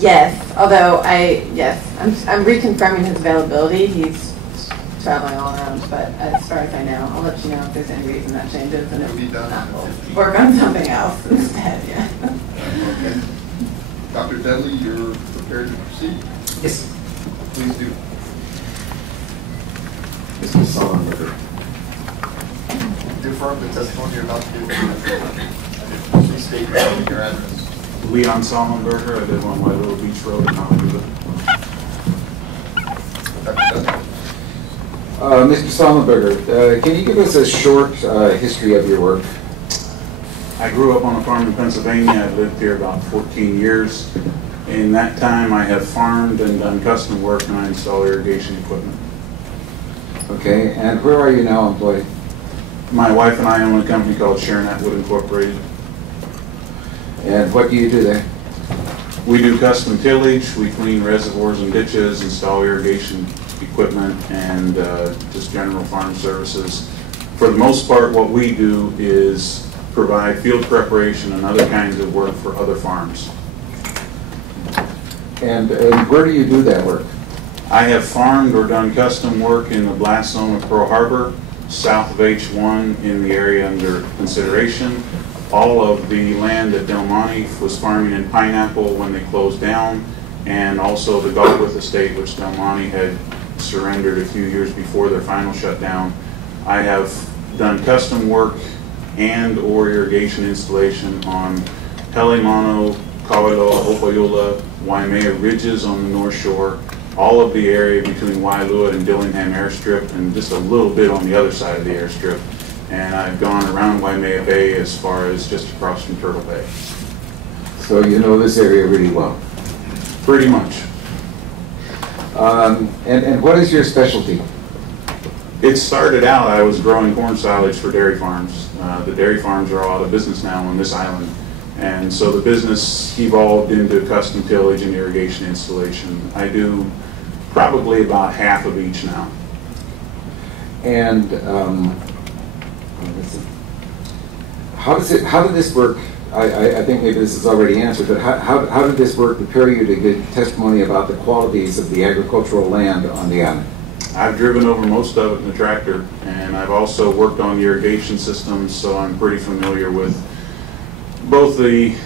Yes, although I'm reconfirming his availability. He's traveling all around, but as far as I know, I'll let you know if there's any reason that changes, and if not, we'll work on something else instead. Yeah. Okay. Dr. Dudley, you're prepared to proceed? Yes. Please do. Mr. Sullenberger. Do affirm the testimony you're about to do. Please state your address. Leon Sullenberger. I live on White Little Beach Road in Oahu. Mr. Sullenberger, can you give us a short history of your work? I grew up on a farm in Pennsylvania. I've lived here about 14 years. In that time, I have farmed and done custom work, and I install irrigation equipment. Okay, and where are you now employed? My wife and I own a company called Sharon Atwood Incorporated. And what do you do there? We do custom tillage, we clean reservoirs and ditches, install irrigation equipment, and just general farm services. For the most part, what we do is provide field preparation and other kinds of work for other farms. And where do you do that work? I have farmed or done custom work in the blast zone of Pearl Harbor, south of H1 in the area under consideration. All of the land at Del Monte was farming in pineapple when they closed down, and also the Galbraith estate, which Del Monte had surrendered a few years before their final shutdown. I have done custom work and or irrigation installation on Pelimano, Kaweloa, Opayola, Waimea ridges on the North Shore, all of the area between Wailua and Dillingham airstrip, and just a little bit on the other side of the airstrip. And I've gone around Waimea Bay as far as just across from Turtle Bay. So you know this area really well? Pretty much. And what is your specialty? It started out, I was growing corn silage for dairy farms. The dairy farms are all out of business now on this island. And so the business evolved into custom tillage and irrigation installation. I do probably about half of each now. And how did this work? I think maybe this is already answered, but how did this work prepare you to give testimony about the qualities of the agricultural land on the island? I've driven over most of it in the tractor, and I've also worked on the irrigation systems, so I'm pretty familiar with both the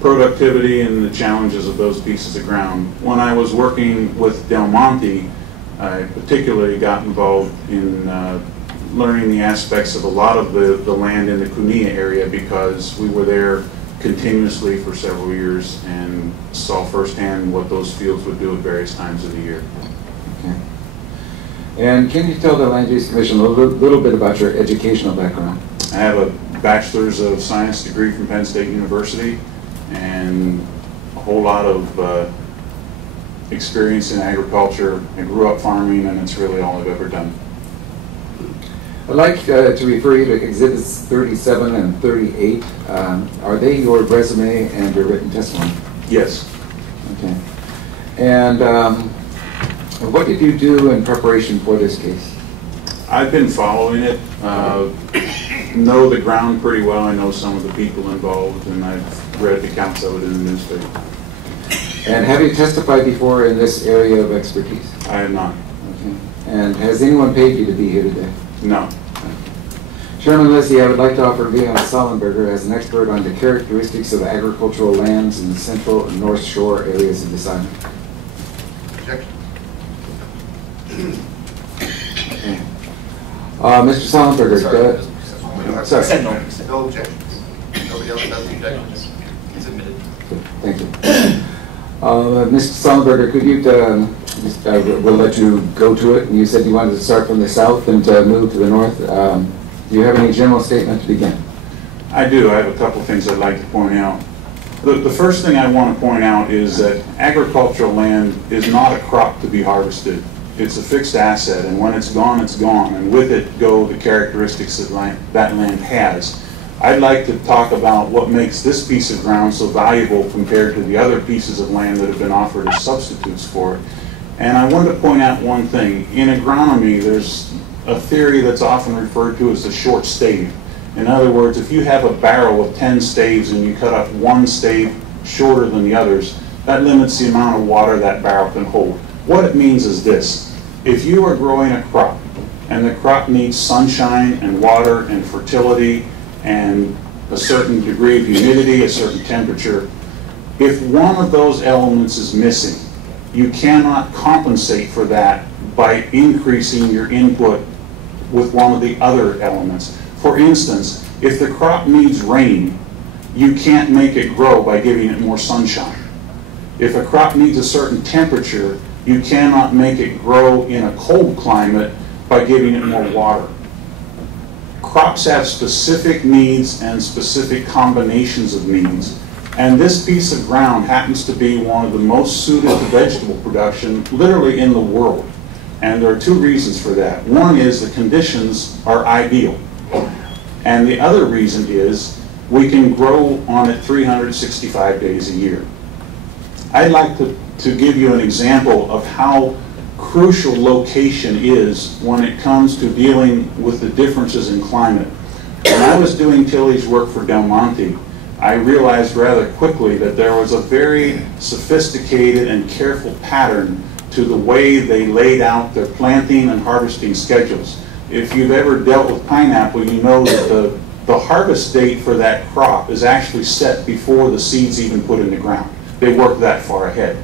productivity and the challenges of those pieces of ground. When I was working with Del Monte, I particularly got involved in learning the aspects of a lot of the land in the Kunia area, because we were there continuously for several years and saw firsthand what those fields would do at various times of the year. Okay. And can you tell the Land Use Commission a little bit about your educational background? I have a Bachelor's of Science degree from Penn State University and a whole lot of experience in agriculture. I grew up farming, and it's really all I've ever done. I'd like to refer you to Exhibits 37 and 38. Are they your resume and your written testimony? Yes. Okay. And what did you do in preparation for this case? I've been following it. Know the ground pretty well. I know some of the people involved, and I've read accounts of it in the newspaper. And have you testified before in this area of expertise? I have not. Okay. And has anyone paid you to be here today? No. Chairman Leslie, I would like to offer Leon Sullenberger as an expert on the characteristics of agricultural lands in the central and north shore areas of this island. Objection. Okay. Mr. Sullenberger, Sorry. No objections. Nobody else has objections. He's admitted. Thank you. Mr. Sullenberger, could you, we'll let you go to it, and you said you wanted to start from the south and move to the north. Do you have any general statement to begin? I do. I have a couple things I'd like to point out. The first thing I want to point out is that agricultural land is not a crop to be harvested. It's a fixed asset, and when it's gone, and with it go the characteristics that that land has. I'd like to talk about what makes this piece of ground so valuable compared to the other pieces of land that have been offered as substitutes for it. And I wanted to point out one thing. In agronomy, there's a theory that's often referred to as the short stave. In other words, if you have a barrel with 10 staves and you cut off one stave shorter than the others, that limits the amount of water that barrel can hold. What it means is this: if you are growing a crop, and the crop needs sunshine and water and fertility and a certain degree of humidity, a certain temperature, if one of those elements is missing, you cannot compensate for that by increasing your input with one of the other elements. For instance, if the crop needs rain, you can't make it grow by giving it more sunshine. If a crop needs a certain temperature, you cannot make it grow in a cold climate by giving it more water. Crops have specific needs and specific combinations of needs, and this piece of ground happens to be one of the most suited to vegetable production literally in the world. And there are two reasons for that. One is the conditions are ideal, and the other reason is we can grow on it 365 days a year. I'd like to give you an example of how crucial location is when it comes to dealing with the differences in climate. When I was doing tillage work for Del Monte, I realized rather quickly that there was a very sophisticated and careful pattern to the way they laid out their planting and harvesting schedules. If you've ever dealt with pineapple, you know that the harvest date for that crop is actually set before the seed's even put in the ground. They work that far ahead.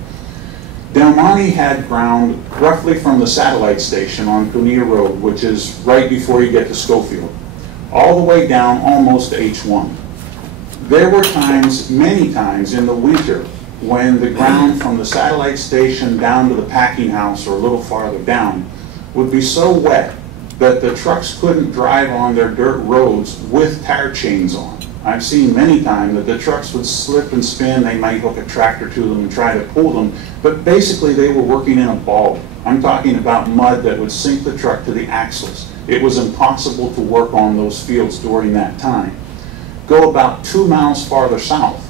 Del Monte had ground roughly from the satellite station on Cunilla Road, which is right before you get to Schofield, all the way down almost to H1. There were times, many times in the winter, when the ground from the satellite station down to the packing house or a little farther down would be so wet that the trucks couldn't drive on their dirt roads with tire chains on. I've seen many times that the trucks would slip and spin. They might hook a tractor to them and try to pull them, but basically they were working in a bog. I'm talking about mud that would sink the truck to the axles. It was impossible to work on those fields during that time. Go about 2 miles farther south,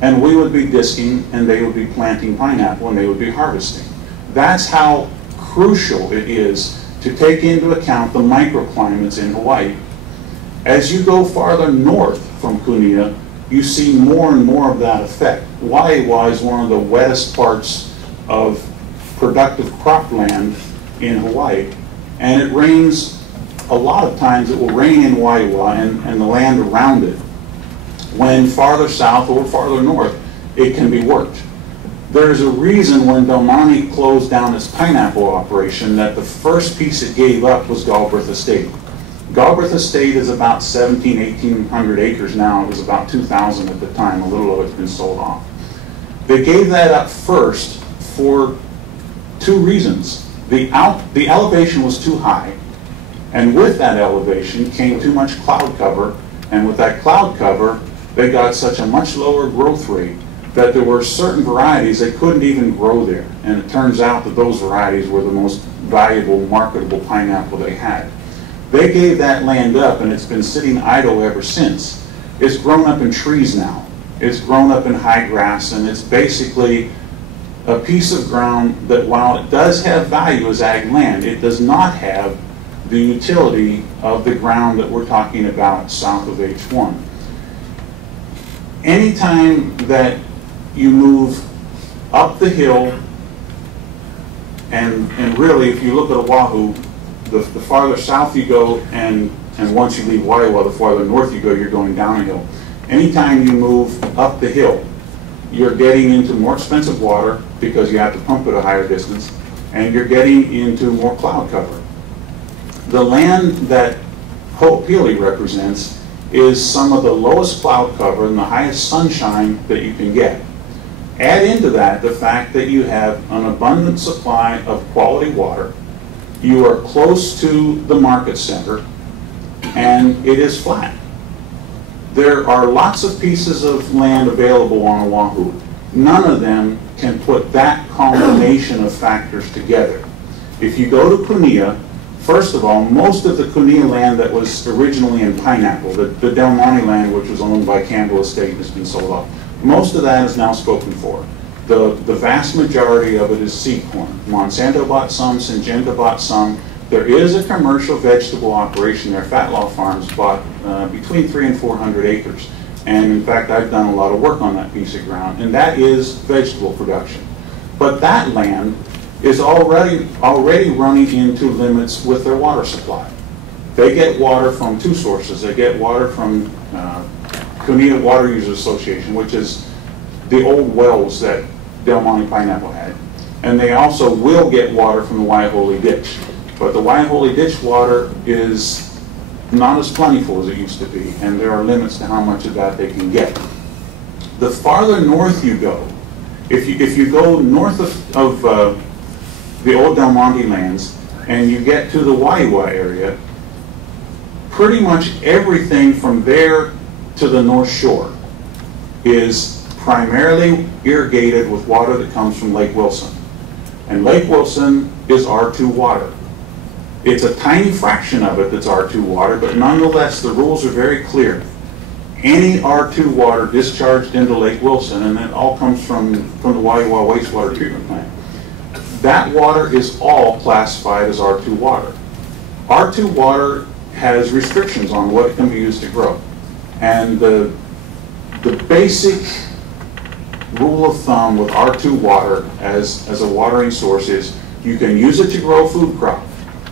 and we would be disking and they would be planting pineapple and they would be harvesting. That's how crucial it is to take into account the microclimates in Hawaii. As you go farther north from Cunilla, you see more and more of that effect. Waiwa is one of the wettest parts of productive cropland in Hawaii, and it rains, a lot of times it will rain in Waiwa and the land around it. When farther south or farther north, it can be worked. There's a reason when Del Monte closed down its pineapple operation that the first piece it gave up was Galbraith Estate. Galbraith Estate is about 1,800 acres now. It was about 2,000 at the time. A little of it's been sold off. They gave that up first for two reasons. The elevation was too high, and with that elevation came too much cloud cover, and with that cloud cover, they got such a much lower growth rate that there were certain varieties that couldn't even grow there. And it turns out that those varieties were the most valuable, marketable pineapple they had. They gave that land up, and it's been sitting idle ever since. It's grown up in trees now. It's grown up in high grass, and it's basically a piece of ground that, while it does have value as ag land, it does not have the utility of the ground that we're talking about south of H1. Anytime that you move up the hill, and really, if you look at Oahu, the farther south you go, and once you leave Waiwa, the farther north you go, you're going downhill. Anytime you move up the hill, you're getting into more expensive water because you have to pump at a higher distance, and you're getting into more cloud cover. The land that Hoopili represents is some of the lowest cloud cover and the highest sunshine that you can get. Add into that the fact that you have an abundant supply of quality water, you are close to the market center, and it is flat. There are lots of pieces of land available on Oahu. None of them can put that combination of factors together. If you go to Cunilla, first of all, most of the Cunilla land that was originally in pineapple, the Del Monte land, which was owned by Campbell Estate, has been sold off. Most of that is now spoken for. The vast majority of it is seed corn. Monsanto bought some, Syngenta bought some. There is a commercial vegetable operation there. Fatlaw Farms bought between 300 and 400 acres. And in fact, I've done a lot of work on that piece of ground, and that is vegetable production. But that land is already running into limits with their water supply. They get water from two sources. They get water from Kunita Water Users Association, which is the old wells that Del Monte Pineapple had. And they also will get water from the Waiahole Ditch. But the Waiahole Ditch water is not as plentiful as it used to be, and there are limits to how much of that they can get. The farther north you go, if you go north of the old Del Monte lands and you get to the Waiwa area, pretty much everything from there to the North Shore is primarily irrigated with water that comes from Lake Wilson. And Lake Wilson is R2 water. It's a tiny fraction of it that's R2 water, but nonetheless the rules are very clear. Any R2 water discharged into Lake Wilson, and it all comes from the Waiwa wastewater treatment plant, that water is all classified as R2 water. R2 water has restrictions on what it can be used to grow. And the basic rule of thumb with R2 water as a watering source is you can use it to grow food crop,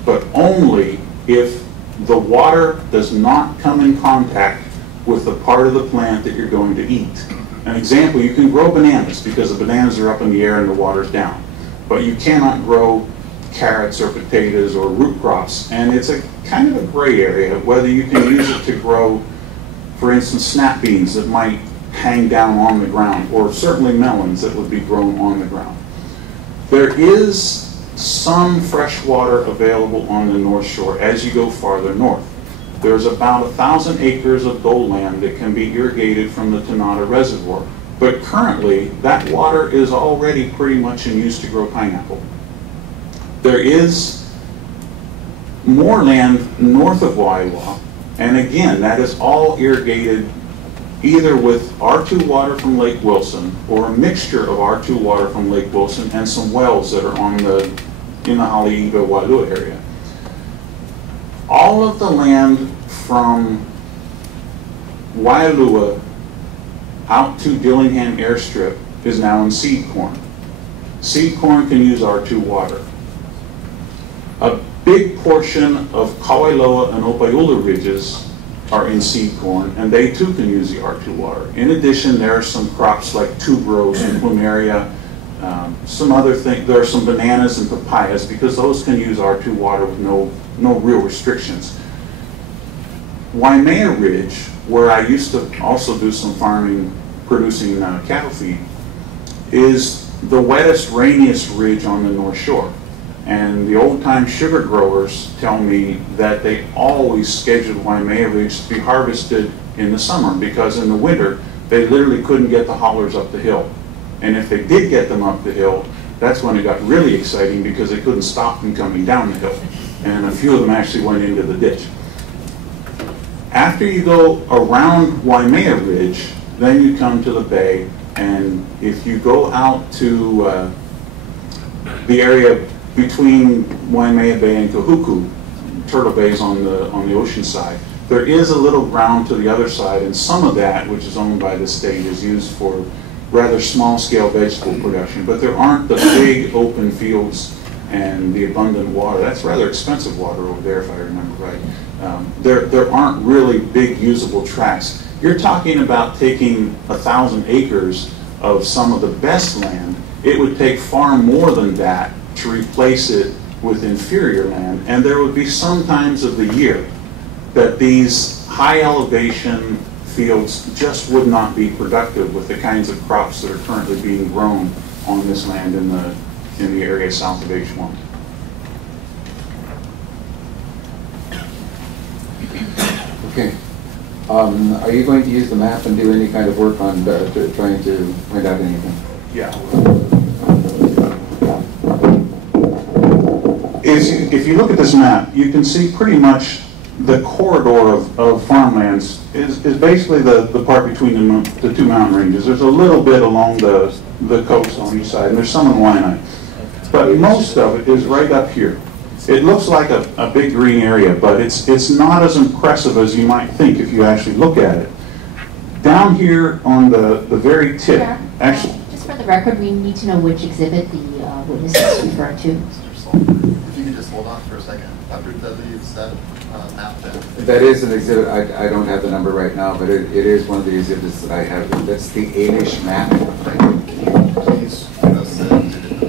but only if the water does not come in contact with the part of the plant that you're going to eat. An example, you can grow bananas because the bananas are up in the air and the water's down, but you cannot grow carrots or potatoes or root crops, and it's a kind of a gray area whether you can use it to grow, for instance, snap beans that might hang down on the ground, or certainly melons that would be grown on the ground. There is some fresh water available on the North Shore as you go farther north. There's about 1,000 acres of dole land that can be irrigated from the Tonada Reservoir, but currently that water is already pretty much in use to grow pineapple. There is more land north of Waiwa, and again, that is all irrigated either with R2 water from Lake Wilson or a mixture of R2 water from Lake Wilson and some wells that are in the Haleiwa Wailua area. All of the land from Wailua out to Dillingham Airstrip is now in seed corn. Seed corn can use R2 water. A big portion of Kauailoa and Opaiula ridges are in seed corn, and they too can use the R2 water. In addition, there are some crops like tuberose and plumeria, some other things. There are some bananas and papayas because those can use R2 water with no real restrictions. Waimea Ridge, where I used to also do some farming producing cattle feed, is the wettest, rainiest ridge on the North Shore. And the old-time sugar growers tell me that they always scheduled Waimea Ridge to be harvested in the summer because in the winter they literally couldn't get the haulers up the hill. And if they did get them up the hill, that's when it got really exciting because they couldn't stop them coming down the hill. And a few of them actually went into the ditch. After you go around Waimea Ridge, then you come to the bay, and if you go out to the area between Waimea Bay and Kahuku, Turtle Bay is on the ocean side, there is a little ground to the other side, and some of that, which is owned by the state, is used for rather small-scale vegetable production, but there aren't the big open fields and the abundant water. That's rather expensive water over there, if I remember right. There aren't really big usable tracts. You're talking about taking 1,000 acres of some of the best land. It would take far more than that to replace it with inferior land, and there would be some times of the year that these high elevation fields just would not be productive with the kinds of crops that are currently being grown on this land in the area south of H1. Okay. Are you going to use the map and do any kind of work on trying to find out anything? Yeah. If you look at this map, you can see pretty much the corridor of farmlands is basically the part between the two mountain ranges. There's a little bit along the coast on each side, and there's some in Waianae. But most of it is right up here. It looks like a big green area, but it's not as impressive as you might think if you actually look at it. Down here on the very tip, Sure. actually, Just for the record, we need to know which exhibit the witness is referring to. Mr. Salvo, if you could just hold on for a second. Dr. Dudley, is that map then? That is an exhibit. I don't have the number right now, but it is one of the exhibits that I have. That's the 8-inch map. Please give us the exhibit.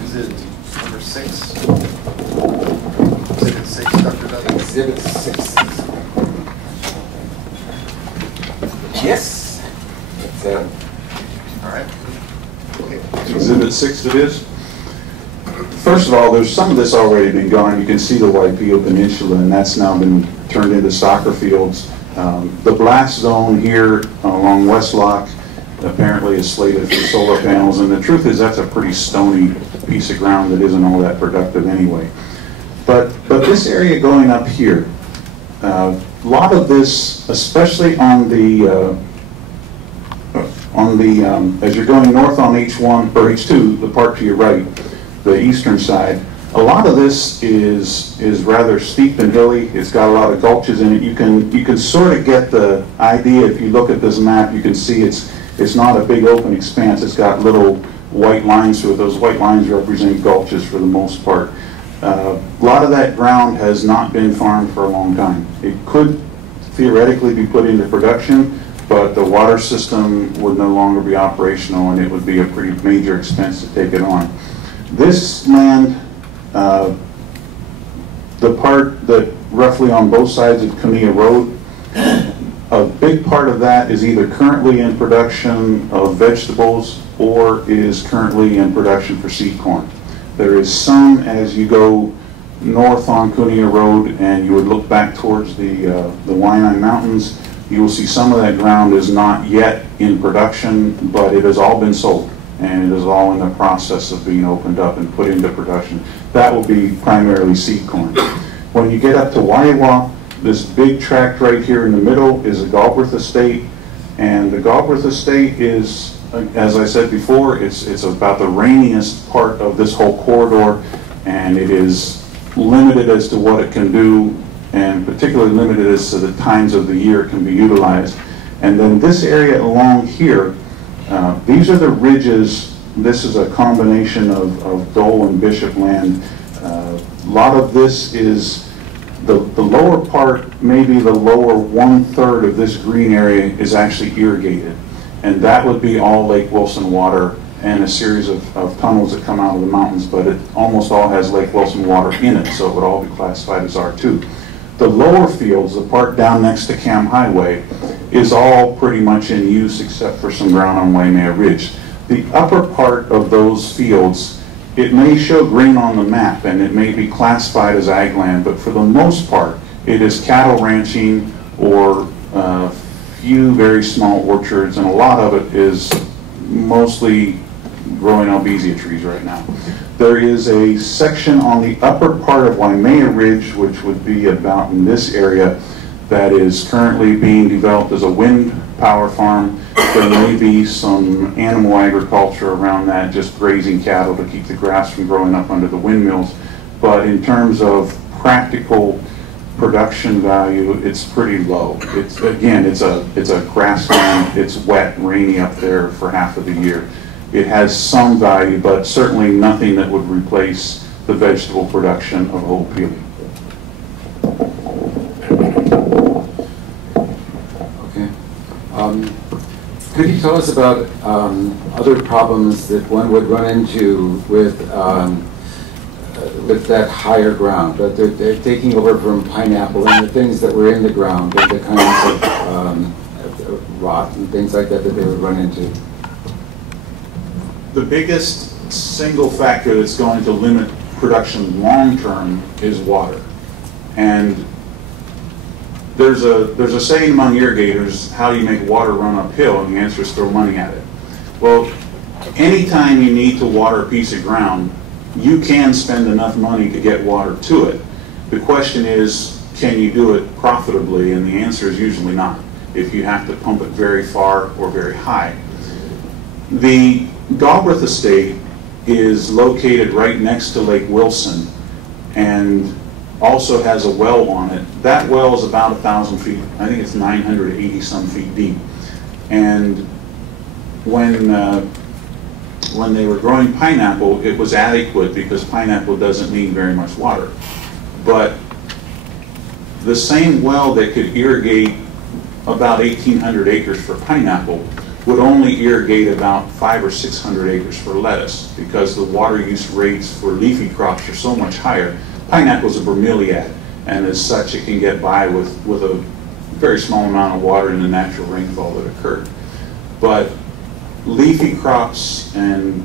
Is it number 6? Exhibit 6, Dr. Dudley? Exhibit 6. Yes. That's, All right. Okay. Exhibit 6 it is. First of all, there's some of this already been gone. You can see the Waipio Peninsula, and that's now been turned into soccer fields. The blast zone here along West Lock apparently is slated for solar panels, and the truth is that's a pretty stony piece of ground that isn't all that productive anyway. But this area going up here, a lot of this, especially on the as you're going north on H1 or H2, the part to your right, the eastern side, a lot of this is rather steep and hilly. It's got a lot of gulches in it. You can sort of get the idea if you look at this map. You can see it's not a big open expanse. It's got little white lines through it. Those white lines represent gulches for the most part. A lot of that ground has not been farmed for a long time. It could theoretically be put into production, but the water system would no longer be operational, and it would be a pretty major expense to take it on. This land, the part that roughly on both sides of Kania Road, a big part of that is either currently in production of vegetables or is currently in production for seed corn. There is some as you go north on Kania Road and you would look back towards the Waianae Mountains, you will see some of that ground is not yet in production, but it has all been sold, and it is all in the process of being opened up and put into production. That will be primarily seed corn. When you get up to Waiawa, this big tract right here in the middle is the Galbraith Estate, and the Galbraith Estate is, as I said before, it's about the rainiest part of this whole corridor, and it is limited as to what it can do, and particularly limited as to the times of the year it can be utilized. And then this area along here, these are the ridges. This is a combination of Dole and Bishop land. A lot of this is the lower part, maybe the lower 1/3 of this green area is actually irrigated. And that would be all Lake Wilson water and a series of tunnels that come out of the mountains, but it almost all has Lake Wilson water in it, so it would all be classified as R2. The lower fields, the part down next to Cam Highway, is all pretty much in use except for some ground on Waimea Ridge. The upper part of those fields, it may show green on the map and it may be classified as ag land, but for the most part, it is cattle ranching or few very small orchards, and a lot of it is mostly growing albizia trees right now. There is a section on the upper part of Waimea Ridge, which would be about in this area, that is currently being developed as a wind power farm. There may be some animal agriculture around that, just grazing cattle to keep the grass from growing up under the windmills. But in terms of practical production value, it's pretty low. It's a grassland. It's wet and rainy up there for half of the year. It has some value, but certainly nothing that would replace the vegetable production of Hoopili. Okay. Could you tell us about other problems that one would run into with that higher ground, that they're taking over from pineapple and the things that were in the ground, and the kinds of rot and things like that that they would run into? The biggest single factor that's going to limit production long-term is water. And there's a saying among irrigators, how do you make water run uphill? And the answer is throw money at it. Well, anytime you need to water a piece of ground, you can spend enough money to get water to it. The question is, can you do it profitably? And the answer is usually not. if you have to pump it very far or very high. The Galbraith estate is located right next to Lake Wilson and also has a well on it. That well is about 1,000 feet. I think it's 980 some feet deep. And when they were growing pineapple, it was adequate because pineapple doesn't need very much water. But the same well that could irrigate about 1,800 acres for pineapple would only irrigate about 500 or 600 acres for lettuce because the water use rates for leafy crops are so much higher. Pineapple is a bromeliad, and as such it can get by with a very small amount of water in the natural rainfall that occurred. But leafy crops and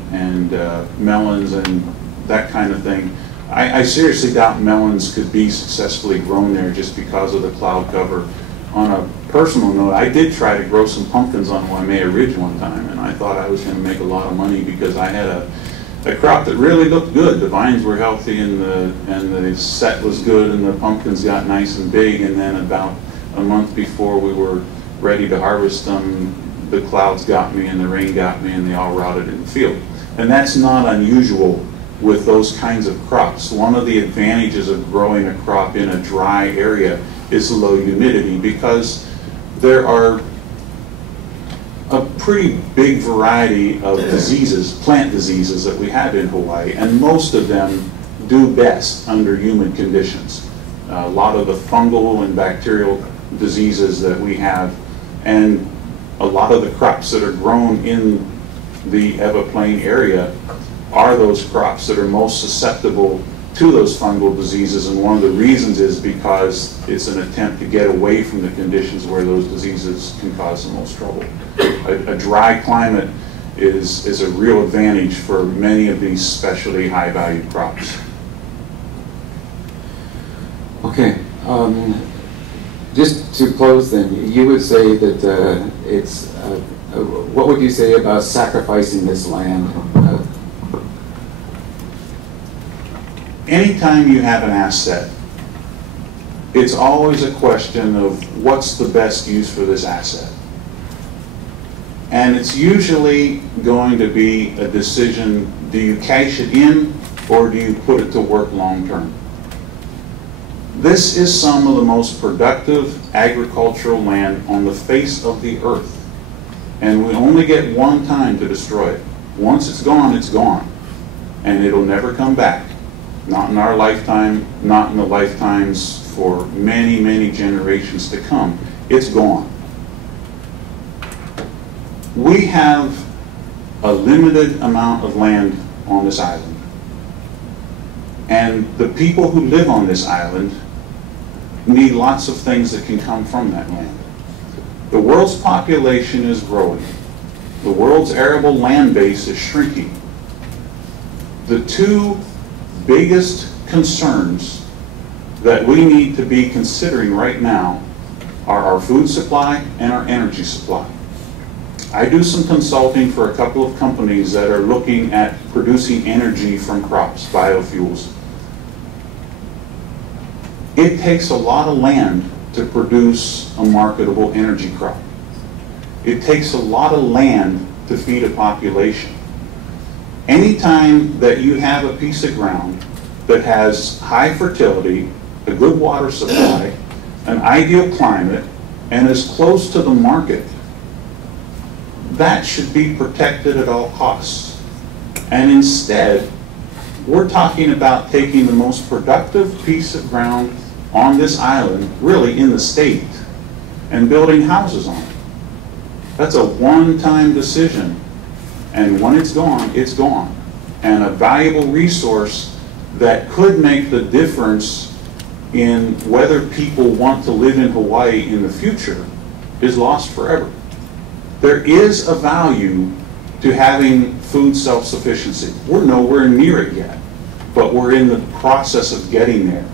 melons and that kind of thing, I seriously doubt melons could be successfully grown there just because of the cloud cover. On a personal note, I did try to grow some pumpkins on Waimea Ridge one time, and I thought I was going to make a lot of money because I had a crop that really looked good. The vines were healthy and the set was good and the pumpkins got nice and big, and then about a month before we were ready to harvest them, the clouds got me and the rain got me and they all rotted in the field. And that's not unusual with those kinds of crops. One of the advantages of growing a crop in a dry area is low humidity because there are a pretty big variety of diseases, plant diseases that we have in Hawaii, and most of them do best under humid conditions. A lot of the fungal and bacterial diseases that we have, and a lot of the crops that are grown in the Ewa Plain area are those crops that are most susceptible to those fungal diseases, and one of the reasons is because it's an attempt to get away from the conditions where those diseases can cause the most trouble. A dry climate is a real advantage for many of these specialty high-value crops. Okay, just to close then, you would say that what would you say about sacrificing this land? Anytime you have an asset, it's always a question of what's the best use for this asset. And it's usually going to be a decision, do you cash it in or do you put it to work long term? This is some of the most productive agricultural land on the face of the earth. And we only get one time to destroy it. Once it's gone, and it'll never come back. Not in our lifetime, not in the lifetimes for many, many generations to come. It's gone. We have a limited amount of land on this island. And the people who live on this island need lots of things that can come from that land. The world's population is growing. The world's arable land base is shrinking. The two biggest concerns that we need to be considering right now are our food supply and our energy supply. I do some consulting for a couple of companies that are looking at producing energy from crops, biofuels. It takes a lot of land to produce a marketable energy crop. It takes a lot of land to feed a population. Anytime that you have a piece of ground that has high fertility, a good water supply, an ideal climate, and is close to the market, that should be protected at all costs. And instead, we're talking about taking the most productive piece of ground on this island, really in the state, and building houses on it. That's a one-time decision. And when it's gone, it's gone. And a valuable resource that could make the difference in whether people want to live in Hawaii in the future is lost forever. There is a value to having food self-sufficiency. We're nowhere near it yet, but we're in the process of getting there.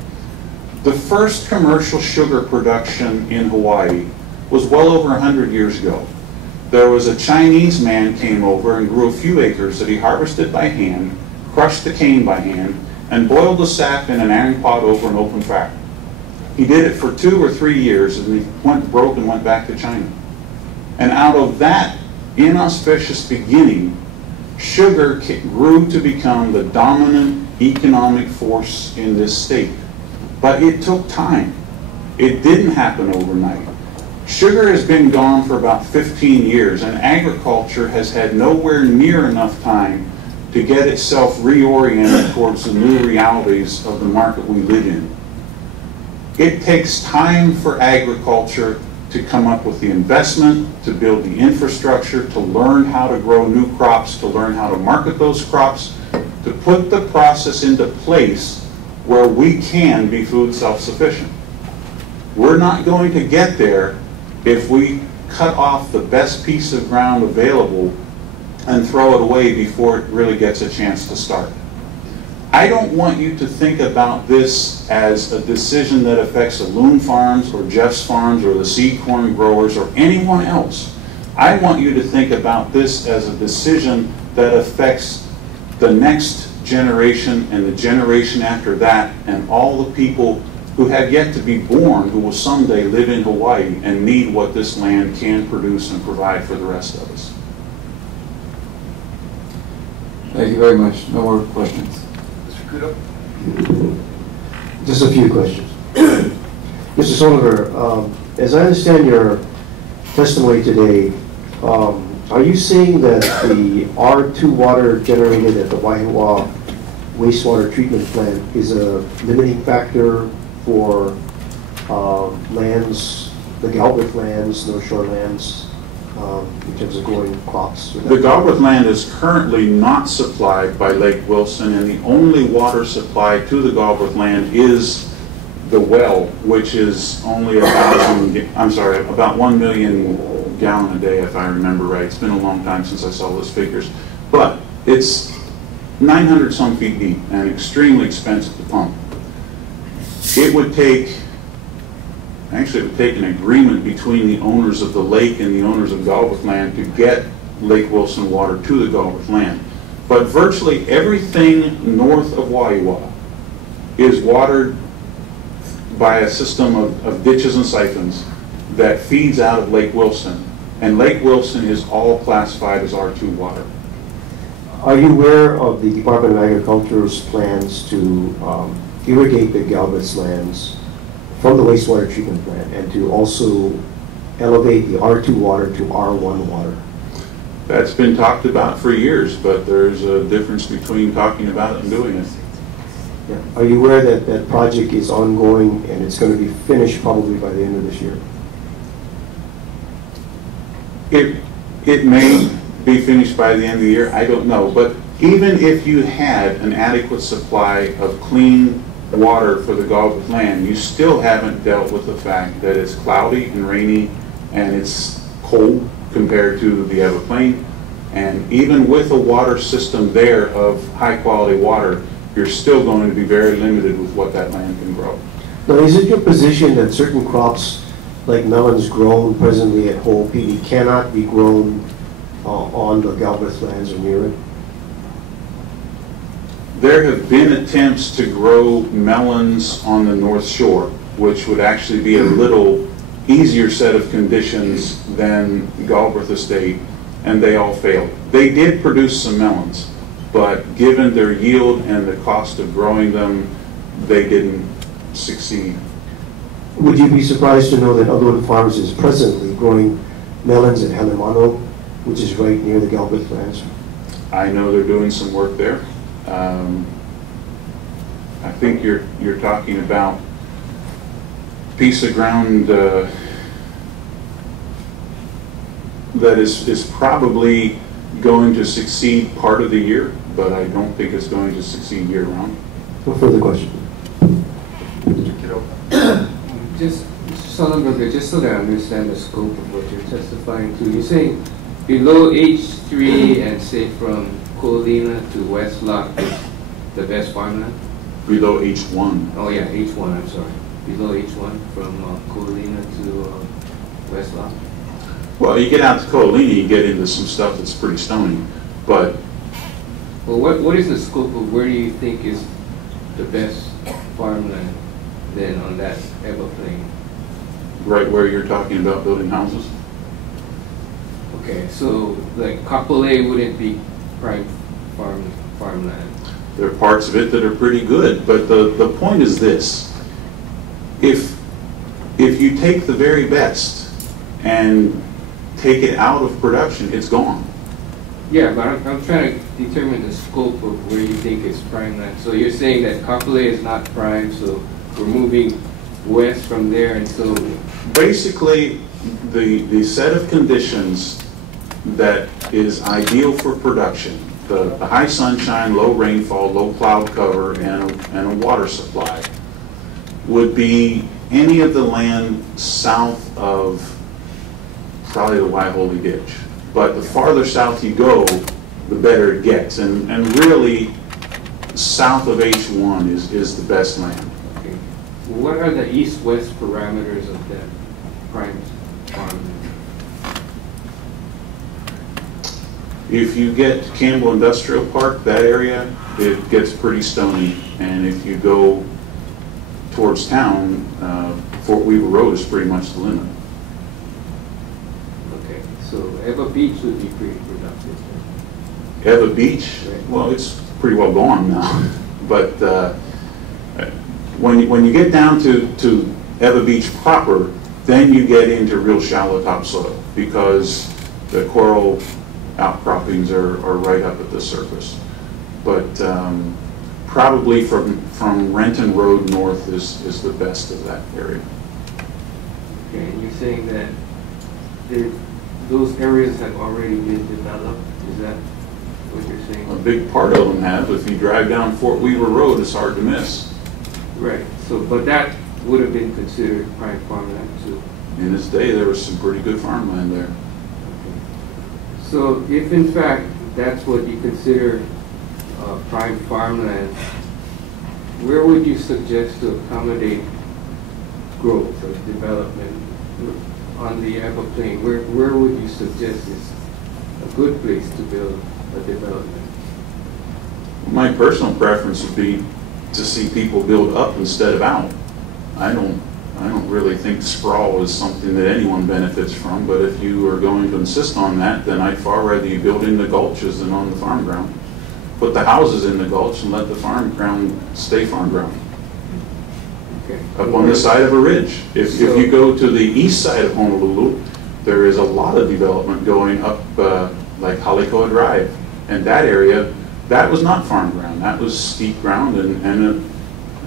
The first commercial sugar production in Hawaii was well over 100 years ago. There was a Chinese man came over and grew a few acres that he harvested by hand, crushed the cane by hand, and boiled the sap in an iron pot over an open fire. He did it for 2 or 3 years, and he broke and went back to China. And out of that inauspicious beginning, sugar grew to become the dominant economic force in this state. But it took time. It didn't happen overnight. Sugar has been gone for about 15 years, and agriculture has had nowhere near enough time to get itself reoriented towards the new realities of the market we live in. It takes time for agriculture to come up with the investment, to build the infrastructure, to learn how to grow new crops, to learn how to market those crops, to put the process into place where we can be food self-sufficient. We're not going to get there if we cut off the best piece of ground available and throw it away before it really gets a chance to start. I don't want you to think about this as a decision that affects the Loon Farms or Jeff's Farms or the seed corn growers or anyone else. I want you to think about this as a decision that affects the next generation and the generation after that and all the people who have yet to be born who will someday live in Hawaii and need what this land can produce and provide for the rest of us. Thank you very much. No more questions. Mr. Kudo? Just a few questions. Mr. Soliver, as I understand your testimony today, are you saying that the R2 water generated at the Waihawa wastewater treatment plant is a limiting factor for lands, the Galbraith lands, North Shore lands, in terms of growing crops? The Galbraith land is currently not supplied by Lake Wilson, and the only water supply to the Galbraith land is the well, which is only about 1 million gallon a day, if I remember right. It's been a long time since I saw those figures. But it's 900 some feet deep and extremely expensive to pump. It would take an agreement between the owners of the lake and the owners of Galbraith land to get Lake Wilson water to the Galbraith land. But virtually everything north of Waiawa is watered by a system of ditches and siphons that feeds out of Lake Wilson. And Lake Wilson is all classified as R2 water. Are you aware of the Department of Agriculture's plans to irrigate the Galbraith lands from the wastewater treatment plant and to also elevate the R2 water to R1 water? That's been talked about for years, but there's a difference between talking about it and doing it. Yeah. Are you aware that that project is ongoing and it's going to be finished probably by the end of this year? It may be finished by the end of the year, I don't know. But even if you had an adequate supply of clean water for the Galbraith land, you still haven't dealt with the fact that it's cloudy and rainy and it's cold compared to the Ewa Plain. And even with a water system there of high quality water, you're still going to be very limited with what that land can grow. Now, is it your position that certain crops like melons grown presently at Ho'opili cannot be grown on the Galbraith lands or near it? There have been attempts to grow melons on the North Shore, which would actually be a little easier set of conditions than Galbraith Estate, and they all failed. They did produce some melons, but given their yield and the cost of growing them, they didn't succeed. Would you be surprised to know that Aloha Farms is presently growing melons at Halemano, which is right near the Galbraith lands? I know they're doing some work there. I think you're talking about a piece of ground that is probably going to succeed part of the year, but I don't think it's going to succeed year round. No further question. Just, Mr. Sullenberger, just so that I understand the scope of what you're testifying to, you're saying below H3 and say from Kolina to West Lock is the best farmland? Below H1. Oh yeah, H1, I'm sorry. Below H1 from Kolina to West Lock? Well, you get out to Kolina, you get into some stuff that's pretty stony, but... Well, what is the scope of where do you think is the best farmland than on that everplain. Right where you're talking about building houses? Okay, so like Kapolei wouldn't be prime farmland. There are parts of it that are pretty good, but the point is this. If you take the very best and take it out of production, it's gone. Yeah, but I'm trying to determine the scope of where you think it's prime land. So you're saying that Kapolei is not prime, so we're moving west from there until... Basically, the set of conditions that is ideal for production, the high sunshine, low rainfall, low cloud cover, and a water supply, would be any of the land south of probably the Waiholi Ditch. But the farther south you go, the better it gets. And really, south of H1 is the best land. Okay. What are the east-west parameters of that prime farmland? If you get to Campbell Industrial Park, that area, it gets pretty stony. And if you go towards town, Fort Weaver Road is pretty much the limit. Okay, so Eva Beach would be pretty productive then. Eva Beach, well, it's pretty well gone now. But when you get down to Eva Beach proper, then you get into real shallow topsoil because the coral outcroppings are right up at the surface. But probably from Renton Road north is the best of that area. Okay, and you're saying that those areas have already been developed? Is that what you're saying? A big part of them have. If you drive down Fort Weaver Road, it's hard to miss. Right, so, but that would have been considered prime farmland too. In its day, there was some pretty good farmland there. So if in fact that's what you consider prime farmland, where would you suggest to accommodate growth or development on the everplain? Where would you suggest is a good place to build a development? My personal preference would be to see people build up instead of out. I don't really think sprawl is something that anyone benefits from, but if you are going to insist on that, then I'd far rather you build in the gulches than on the farm ground. Put the houses in the gulch and let the farm ground stay farm ground. Okay. Up on the side of a ridge. If you go to the east side of Honolulu, there is a lot of development going up like Halikoa Drive. And that area, that was not farm ground. That was steep ground and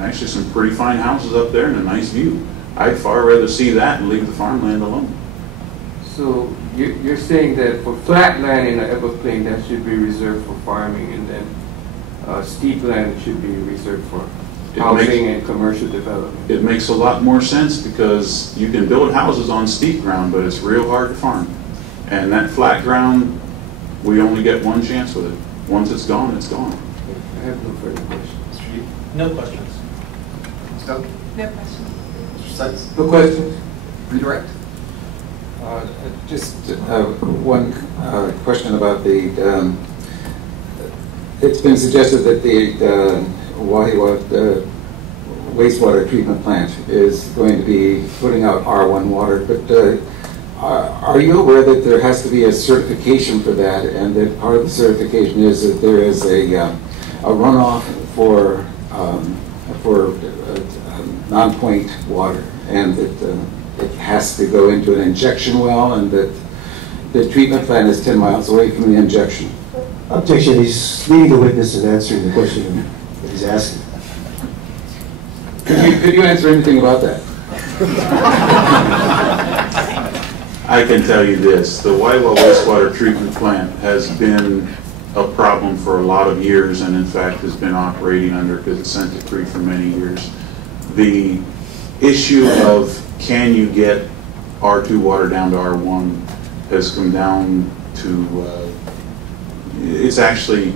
actually some pretty fine houses up there and a nice view. I'd far rather see that and leave the farmland alone. So you're saying that for flat land in the everplain, that should be reserved for farming, and then steep land should be reserved for housing and commercial development. It makes a lot more sense because you can build houses on steep ground, but it's real hard to farm. And that flat ground, we only get one chance with it. Once it's gone, it's gone. I have no further questions. Mr. Yu? No questions. Ms. Dunn? No questions. Mr. Sykes? No questions? Redirect. Just one question about the, it's been suggested that the Wahiwa wastewater treatment plant is going to be putting out R1 water, but are you aware that there has to be a certification for that, and that part of the certification is that there is a runoff for non-point water, and that it has to go into an injection well, and that the treatment plant is 10 miles away from the injection? Objection. He's leading the witness and answering the question that he's asking. Could you answer anything about that? I can tell you this, the Waiwa wastewater treatment plant has been a problem for a lot of years, and in fact has been operating under consent decree for many years. The issue of can you get R2 water down to R1 has come down to, it's actually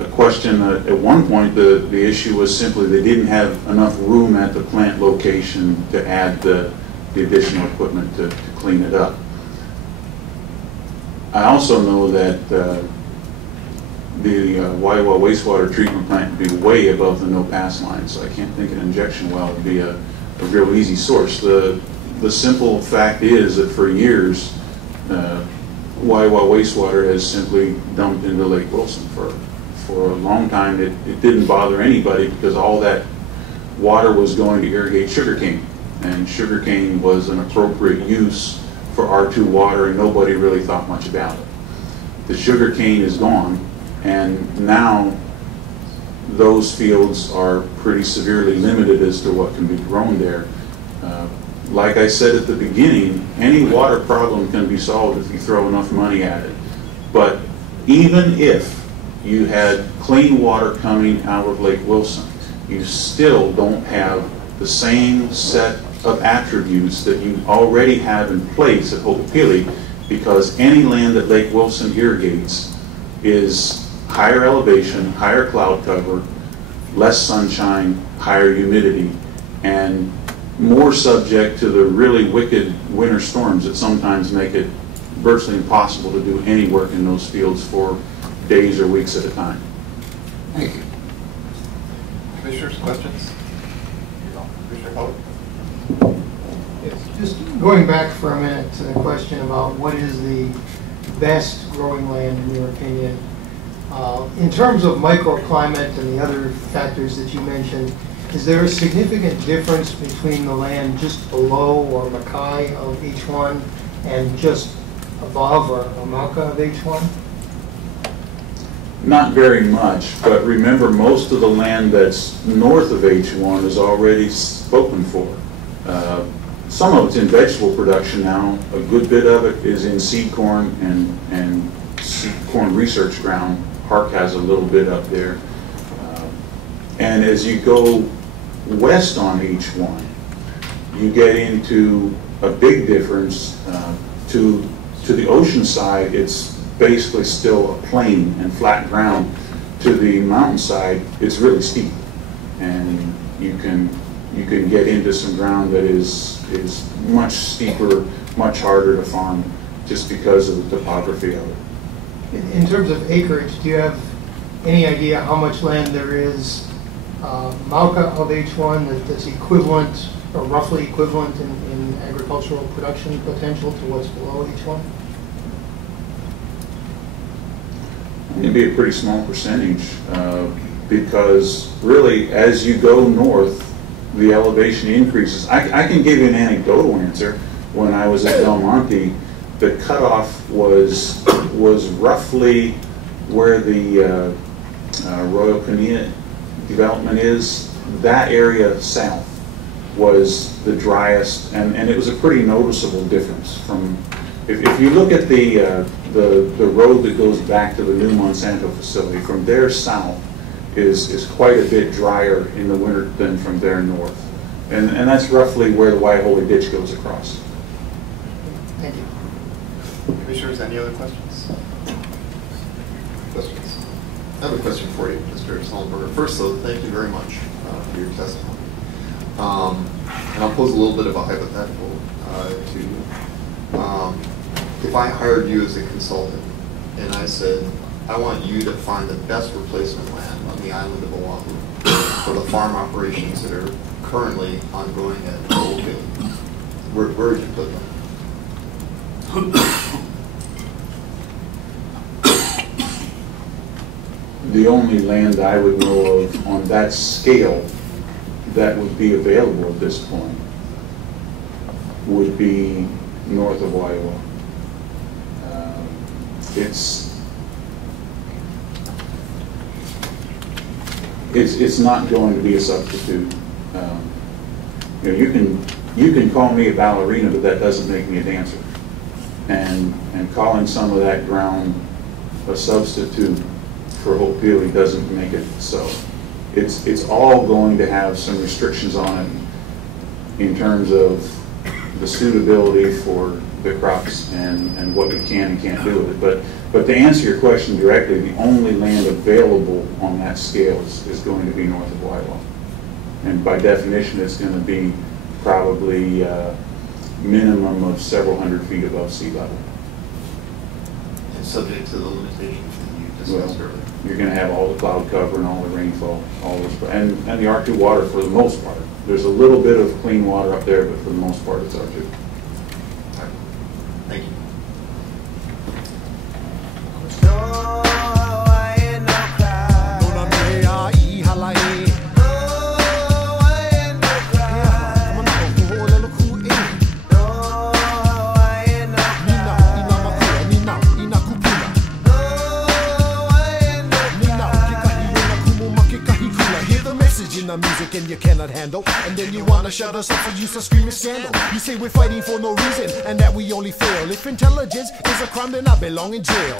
a question that at one point the issue was simply they didn't have enough room at the plant location to add the additional equipment to clean it up. I also know that the Waiwa wastewater treatment plant would be way above the no-pass line, so I can't think an injection well would be a real easy source. The simple fact is that for years, Waiwa wastewater has simply dumped into Lake Wilson. For a long time, it didn't bother anybody because all that water was going to irrigate sugarcane, and sugarcane was an appropriate use for R2 water, and nobody really thought much about it. The sugarcane is gone, and now those fields are pretty severely limited as to what can be grown there. Like I said at the beginning, any water problem can be solved if you throw enough money at it. But even if you had clean water coming out of Lake Wilson, you still don't have the same set of attributes that you already have in place at Hoopili, because any land that Lake Wilson irrigates is higher elevation, higher cloud cover, less sunshine, higher humidity, and more subject to the really wicked winter storms that sometimes make it virtually impossible to do any work in those fields for days or weeks at a time. Thank you. Commissioners, questions? Commissioner Howard? Yes, just going back for a minute to the question about what is the best growing land in your opinion. In terms of microclimate and the other factors that you mentioned, is there a significant difference between the land just below or Makai of H1 and just above or Maka of H1? Not very much, but remember, most of the land that's north of H1 is already spoken for. Some of it's in vegetable production now. A good bit of it is in seed corn and seed corn research ground. Park has a little bit up there. And as you go west on H1, you get into a big difference. To the ocean side, it's basically still a plain and flat ground. To the mountainside, it's really steep, and you can get into some ground that is much steeper, much harder to farm, just because of the topography of it. In terms of acreage, do you have any idea how much land there is Maka of H1 that's equivalent or roughly equivalent in agricultural production potential to what's below H1? It'd be a pretty small percentage because really as you go north, the elevation increases. I can give you an anecdotal answer. When I was at Del Monte, the cutoff was roughly where the Royal Kania development is. That area south was the driest, and it was a pretty noticeable difference. From if you look at the road that goes back to the new Monsanto facility, from there south is quite a bit drier in the winter than from there north, and that's roughly where the Waihoe ditch goes across. Thank you. Commissioners, any other questions? Questions? I have a question for you, Mr. Sullenberger. First, though, thank you very much for your testimony. And I'll pose a little bit of a hypothetical to you. If I hired you as a consultant and I said, I want you to find the best replacement land on the island of Oahu for the farm operations that are currently ongoing at Hoopili, where would you put them? The only land I would know of on that scale that would be available at this point would be north of Waiwa. It's not going to be a substitute. You can call me a ballerina, but that doesn't make me a dancer. And calling some of that ground a substitute for Hoopili doesn't make it so. It's all going to have some restrictions on it in terms of the suitability for the crops and what you can and can't do with it. But to answer your question directly, the only land available on that scale is going to be north of Waiwa. And by definition, it's going to be probably a minimum of several hundred feet above sea level. And subject to the limitations that you discussed earlier. you're going to have all the cloud cover and all the rainfall, all this, and the R2 water for the most part. There's a little bit of clean water up there, but for the most part, it's R2. Thank you. Music and you cannot handle, and then you wanna shut us up so you start screaming scandal. You say we're fighting for no reason and that we only fail. If intelligence is a crime, then I belong in jail.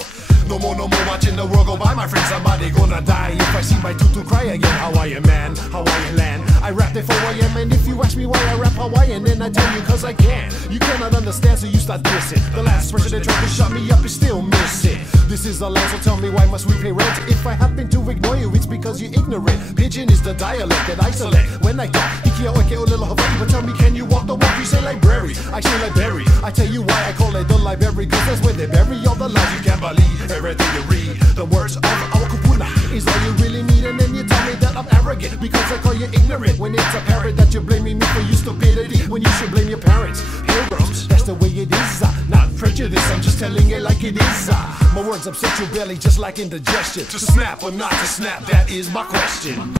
No more watching the world go by, my friend. Somebody gonna die if I see my tutu cry again. Hawaiian man, Hawaiian land. I rap there for YM, and if you ask me why I rap Hawaiian, then I tell you cause I can. You cannot understand, so you start dissing. The last person that tried to shut me up is still missing. This is the land, so tell me why must we pay rent? If I happen to ignore you, it's because you're ignorant. Pidgin is the dialect that I select when I talk. Ikia oike o little Hawaii, but tell me, can you walk the walk? You say library, I say library. I tell you why I call it the library, cause that's where they bury all the lies you can't believe. Everything you read, the words of our kupuna is all you really need, and then you tell me that I'm arrogant because I call you ignorant. When it's apparent that you're blaming me for your stupidity, when you should blame your parents. Pilgrims, that's the way it is. Not prejudice, I'm just telling it like it is. My words upset your belly just like indigestion. To snap or not to snap, that is my question.